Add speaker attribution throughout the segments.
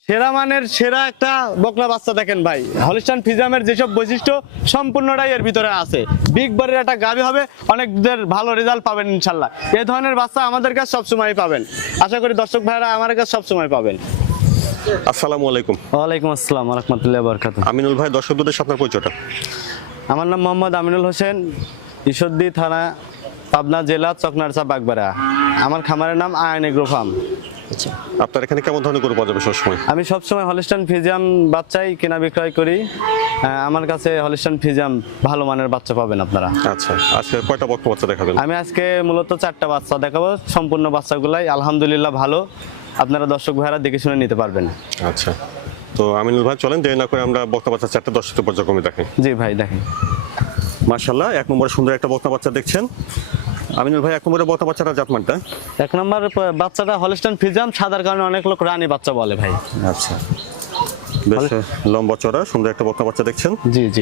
Speaker 1: সেরা মানের সেরা একটা বকনা বাচ্চা দেখেন ভাই, হলিস্টাইন ফ্রিজিয়ামের যেসব বৈশিষ্ট্য সম্পূর্ণটাই এর ভিতরে আছে। বিগ বডির একটা গাভী হবে, অনেকদের ভালো রেজাল্ট পাবেন ইনশাল্লাহ। এই ধরনের বাচ্চা আমাদের কাছে সবসময় পাবেন, আশা করি দর্শক ভাইরা আমার কাছে সবসময় পাবেন।
Speaker 2: আসসালামু আলাইকুম।
Speaker 1: ওয়ালাইকুম আসসালাম রাহমাতুল্লাহি ওয়া বারাকাতুহু।
Speaker 2: আমিনুল ভাই, দর্শকদের সাথে আপনার পরিচয়টা।
Speaker 1: আমার নাম মোহাম্মদ আমিনুল হোসেন, ঈশ্বরদী থানা, পাবনা জেলা, চকনারচা, বাগবাড়া। আমার খামারের নাম আয়ন এগ্রো ফার্ম।
Speaker 2: আচ্ছা, আপনার এখানে কেমন ধরনের গরু পাওয়া যাবে সবসময়?
Speaker 1: আমি সবসময় হলিস্টাইন ফ্রিজিয়াম বাচ্চাই কেনা বিক্রয় করি। আমার কাছে হলিস্টাইন ফ্রিজিয়াম ভালো মানের বাচ্চা পাবেন আপনারা।
Speaker 2: আচ্ছা, আজকে কয়টা বকনা বাচ্চা দেখাবেন?
Speaker 1: আমি আজকে মূলত 4টা বাচ্চা দেখাবো, সম্পূর্ণ বাচ্চাগুলাই আলহামদুলিল্লাহ ভালো, আপনারা দর্শক ভাইরা দেখে শুনে নিতে পারবেন।
Speaker 2: আচ্ছা, তো আমিনুল ভাই চলেন দেরি না করে আমরা বকনা বাচ্চা 4টা দর্শকের পর্যায়ক্রমে দেখি।
Speaker 1: জি ভাই দেখেন।
Speaker 2: মাশাআল্লাহ, এক নম্বরে সুন্দর একটা বকনা বাচ্চা দেখছেন। আমিনুল ভাই, এক নম্বরে বকনা বাচ্চাটা জাতমানটা?
Speaker 1: 1 নম্বর বাচ্চাটা হলিস্টাইন ফ্রিজিয়াম, সাদার কারণে অনেক লোক রানী বাচ্চা বলে ভাই।
Speaker 2: আচ্ছা, বেশ লম্বা চড়া সুন্দর একটা বকনা বাচ্চা দেখছেন।
Speaker 1: জি জি।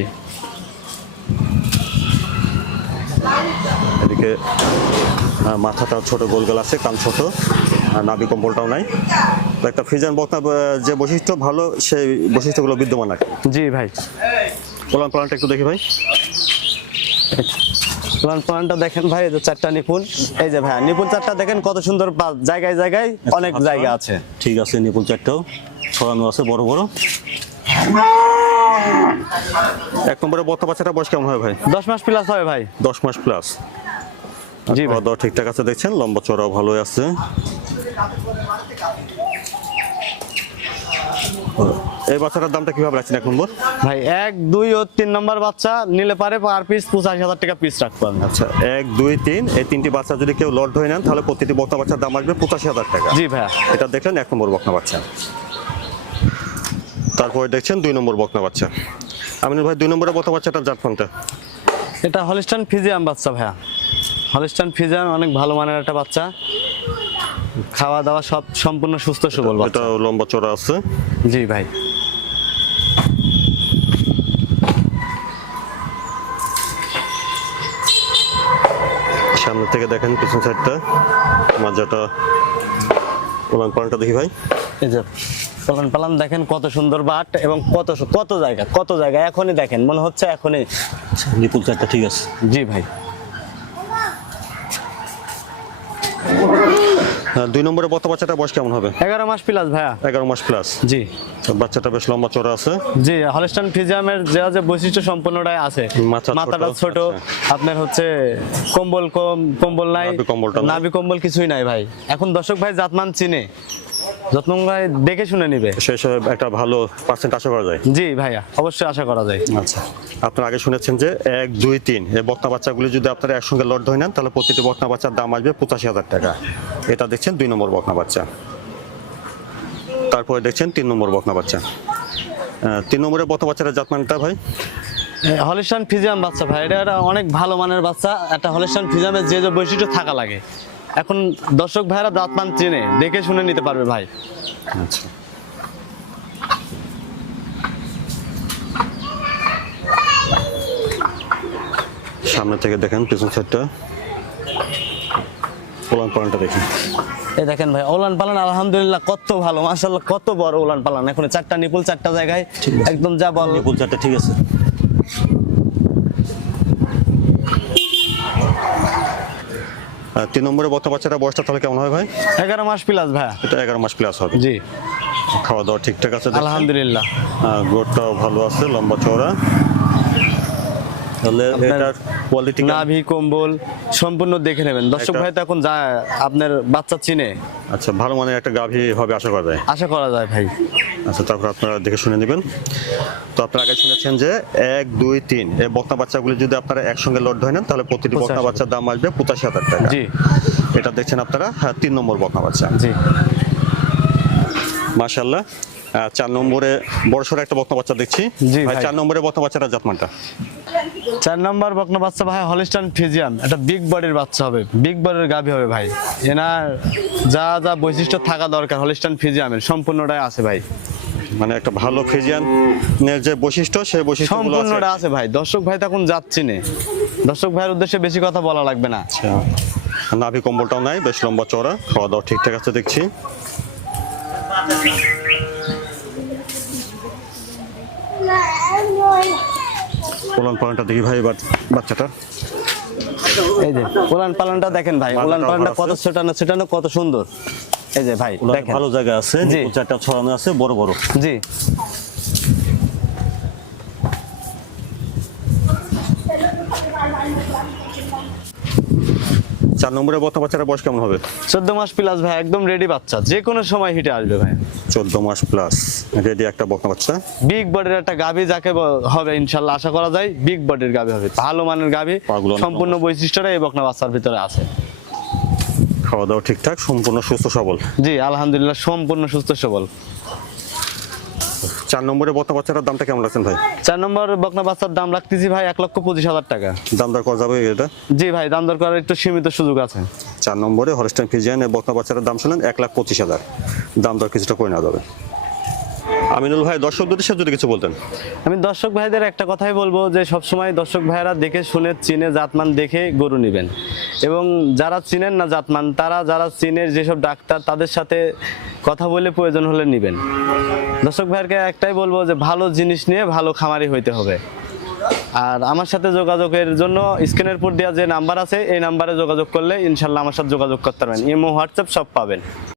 Speaker 2: এদিকে মাথাটা ছোট, গোলগাল আছে, কান ছোট, আর নাভি কম্বলটাও নাই। তো একটা ফ্রিজিয়ান বকনা যে বৈশিষ্ট্য ভালো, সেই বৈশিষ্ট্যগুলো বিদ্যমান আছে।
Speaker 1: জি ভাই।
Speaker 2: ওলান পালানটা একটু দেখি ভাই।
Speaker 1: প্লানটা দেখেন ভাই, এই যে 4টা নিপুণ, এই যে ভাই নিপুণ 4টা দেখেন কত সুন্দর, জায়গায় জায়গায় অনেক জায়গা আছে।
Speaker 2: ঠিক আছে, নিপুণ 4টাও ছড়ানো আছে বড় বড়। এক নম্বরে বকনা বাচ্চাটা বয়স কেমন হয় ভাই?
Speaker 1: 10 মাস প্লাস হবে ভাই।
Speaker 2: 10 মাস প্লাস।
Speaker 1: জি ভাই।
Speaker 2: খাওয়া ঠিকঠাক আছে দেখছেন, লম্বা চড়াও ভালো আছে। এই বাচ্চাটার দামটা কিভাবে রাখছেন এক নম্বর?
Speaker 1: ভাই 1, 2 ও 3 নম্বর বাচ্চা নিলে পারে পার পিস 85,000 টাকা পিস রাখবো আমি।
Speaker 2: আচ্ছা, 1, 2, 3 এই 3টি বাচ্চা যদি কেউ লট ধরে নেন, তাহলে প্রতিটি বকনা বাচ্চার দাম আসবে 85,000 টাকা।
Speaker 1: জি ভাইয়া।
Speaker 2: এটা দেখলেন 1 নম্বর বকনা বাচ্চা। তারপরে দেখছেন 2 নম্বর বকনা বাচ্চা। আমিনুল ভাই, 2 নম্বরের বকনা বাচ্চাটার জাত কোনটা?
Speaker 1: এটা হলিস্টাইন ফ্রিজিয়াম বাচ্চা ভাইয়া। হলিস্টাইন ফ্রিজিয়াম অনেক ভালো মানের একটা বাচ্চা, খাওয়া দাওয়া সব সম্পূর্ণ সুস্থ সবল বাচ্চা।
Speaker 2: এটা লম্বা চড়া আছে।
Speaker 1: জি ভাই।
Speaker 2: সামনে থেকে দেখেন পিছন সাইডটা, মাজাটা, ওলান পালানটা দেখি ভাই।
Speaker 1: এই যে পালান দেখেন কত সুন্দর বাট, এবং কত জায়গা এখনই দেখেন, মনে হচ্ছে এখনই।
Speaker 2: নিপুণ 4টা ঠিক আছে।
Speaker 1: জি ভাই।
Speaker 2: 2 নম্বরে বকনা বাচ্চাটা বয়স কেমন হবে?
Speaker 1: 11 মাস প্লাস ভাইয়া।
Speaker 2: 11 মাস প্লাস।
Speaker 1: জি।
Speaker 2: বাচ্চাটা বেশ লম্বা চড়া আছে।
Speaker 1: জি, হলিস্টাইন ফ্রিজিয়ামের যে বৈশিষ্ট্য সম্পূর্ণটাই আছে। মাথাটা ছোট, আপনার হচ্ছে কম্বল নাই, নাভি কম্বল কিছুই নাই ভাই। এখন দর্শক ভাই জাতমান চিনে, যত্ন ভাই দেখে শুনে নিবে,
Speaker 2: সেই হিসেবে একটা ভালো পার্সেন্ট আশা করা যায়।
Speaker 1: জি ভাইয়া, অবশ্যই আশা করা যায়।
Speaker 2: আচ্ছা, আপনারা আগে শুনেছেন যে 1, 2, 3 এই বকনা বাচ্চাগুলি যদি আপনারা একসঙ্গে লট ধরে নেন, তাহলে প্রতিটি বকনা বাচ্চার দাম আসবে 85,000 টাকা। এটা দেখছেন 2 নম্বর বকনা বাচ্চা। তারপরে দেখছেন 3 নম্বর বকনা বাচ্চা। 3 নম্বরের বকনা বাচ্চাটা জাতমানটা ভাই?
Speaker 1: হলিস্টাইন ফ্রিজিয়াম বাচ্চা ভাই, এটা অনেক ভালো মানের বাচ্চা। একটা হলিস্টাইন ফ্রিজিয়ামের যে বৈশিষ্ট্য থাকা লাগে, এখন দর্শক ভাইরা জাতমান চিনে দেখে শুনে নিতে পারবে ভাই।
Speaker 2: আচ্ছা, সামনে থেকে দেখেন পিছন সাইডটা, ওলান পালানটা দেখেন।
Speaker 1: এই দেখেন ভাই, ওলান পালান আলহামদুলিল্লাহ কত ভালো, মাশাআল্লাহ কত বড় ওলান পালান। এখন 4টা নিপুল 4টা জায়গায় একদম যা বল।
Speaker 2: নিপুল 4টা ঠিক আছে। আর 3 নম্বরে বকনা বাচ্চাটা বয়সটা তাহলে কেমন হয় ভাই?
Speaker 1: 11 মাস প্লাস ভাইয়া।
Speaker 2: এটা 11 মাস প্লাস হবে।
Speaker 1: জি।
Speaker 2: খাওয়া দাওয়া ঠিকঠাক আছে
Speaker 1: আলহামদুলিল্লাহ।
Speaker 2: গোটটাও ভালো আছে, লম্বা চওড়া। তাহলে এটার কোয়ালিটি,
Speaker 1: নাভি কম্বল সম্পূর্ণ দেখে নেবেন দর্শক ভাই, তো এখন যা আপনার বাচ্চা চিনে।
Speaker 2: আচ্ছা, ভালো মানের একটা গাভী হবে আশা করা যায়।
Speaker 1: আশা করা যায় ভাই।
Speaker 2: আচ্ছা, তারপর আপনারা দেখে শুনে নেবেন। তো আপনারা আগে শুনেছেন যে 1, 2, 3 এই বকনা বাচ্চাগুলি যদি আপনারা একসঙ্গে লট ধরে নেন, তাহলে প্রতিটি বকনা বাচ্চার দাম আসবে 85,000 টাকা।
Speaker 1: জি।
Speaker 2: এটা দেখছেন আপনারা 3 নম্বর বকনা বাচ্চা।
Speaker 1: জি
Speaker 2: মাশাআল্লাহ। 4 নম্বরে বড়সড় একটা বকনা বাচ্চা দেখছি।
Speaker 1: জি
Speaker 2: ভাই,
Speaker 1: ভাই।
Speaker 2: 4 নম্বরে বকনা বাচ্চাটা জাতমানটা?
Speaker 1: 4 নম্বর বকনা বাচ্চা ভাই হলিস্টাইন ফ্রিজিয়াম, এটা বিগ বডির বাচ্চা হবে, বিগ বডির গাভী হবে ভাই। এনার যা বৈশিষ্ট্য থাকা দরকার হলিস্টাইন ফ্রিজিয়ামের সম্পূর্ণটাই আছে ভাই।
Speaker 2: মানে একটা ভালো ফ্রিজিয়ানের যে বৈশিষ্ট্য, সেই বৈশিষ্ট্যগুলো
Speaker 1: সম্পূর্ণটা আছে ভাই। দর্শক ভাই তখন যাচ্ছি না, দর্শক ভাইয়ের উদ্দেশ্যে বেশি কথা বলা লাগবে না।
Speaker 2: আচ্ছা, নাভি কম্বলটাও নাই, বেশ লম্বা চওড়া, খাওয়া দাওয়া ঠিকঠাক আছে দেখছি। পোলান পালনটা দেখি ভাই এবার বাচ্চাটা।
Speaker 1: এই যে উলান পালানটা দেখেন ভাই, উলান পালানটা কত ছোটানো ছোটানো, কত সুন্দর। এই যে ভাই
Speaker 2: ওনার
Speaker 1: দেখেন,
Speaker 2: ভালো জায়গা আছে,
Speaker 1: জি।
Speaker 2: চারটা ছড়ানো আছে বড় বড়।
Speaker 1: জি।
Speaker 2: 4 নম্বরের বকনা বাচ্চাটার বয়স কেমন হবে?
Speaker 1: 14 মাস প্লাস ভাই, একদম রেডি বাচ্চা, যে কোনো সময় হিটে আসবে ভাই।
Speaker 2: 14 মাস প্লাস রেডি একটা বকনা বাচ্চা।
Speaker 1: বিগ বডির একটা গাভী যাকে হবে ইনশাল্লাহ আশা করা যায়, বিগ বডির গাভী হবে, ভালো মানের গাভী,
Speaker 2: পাগুলো অনেক
Speaker 1: সম্পূর্ণ বৈশিষ্ট্যটা এই বকনা বাচ্চার ভিতরে আছে।
Speaker 2: খাওয়া দাওয়া ঠিকঠাক, সম্পূর্ণ সুস্থ সবল।
Speaker 1: জি আলহামদুলিল্লাহ, সম্পূর্ণ সুস্থ সবল।
Speaker 2: 4 নম্বরের বকনা বাচ্চাটার দামটা কেমন রাখছেন ভাই?
Speaker 1: 4 নম্বর বকনা বাচ্চার দাম রাখতেছি ভাই 1,25,000 টাকা।
Speaker 2: দাম দর করা যাবে এটা?
Speaker 1: জি ভাই, দাম দর করার একটু সীমিত সুযোগ আছে।
Speaker 2: 4 নম্বরে হলস্টাইন ফ্রিজিয়ান এর বকনা বাচ্চাটার দাম শুনলেন 1,25,000, দাম দর কিছুটা করে নেওয়া যাবে। আমিনুল ভাই, দর্শকদের সাথে যদি কিছু বলতেন।
Speaker 1: আমি দর্শক ভাইদের একটা কথাই বলবো যে সবসময় দর্শক ভাইরা দেখে শুনে চিনে জাতমান দেখে গরু নেবেন, এবং যারা চিনেন না জাতমান, তারা যারা চিনের যেসব ডাক্তার তাদের সাথে কথা বলে প্রয়োজন হলে নেবেন। দর্শক ভাইয়েরকে একটাই বলবো যে ভালো জিনিস নিয়ে ভালো খামারি হইতে হবে। আর আমার সাথে যোগাযোগের জন্য স্ক্রিনের উপর দেওয়া যে নাম্বার আছে, এই নাম্বারে যোগাযোগ করলে ইনশাল্লাহ আমার সাথে যোগাযোগ করতে পারবেন, ইমো হোয়াটসঅ্যাপ সব পাবেন।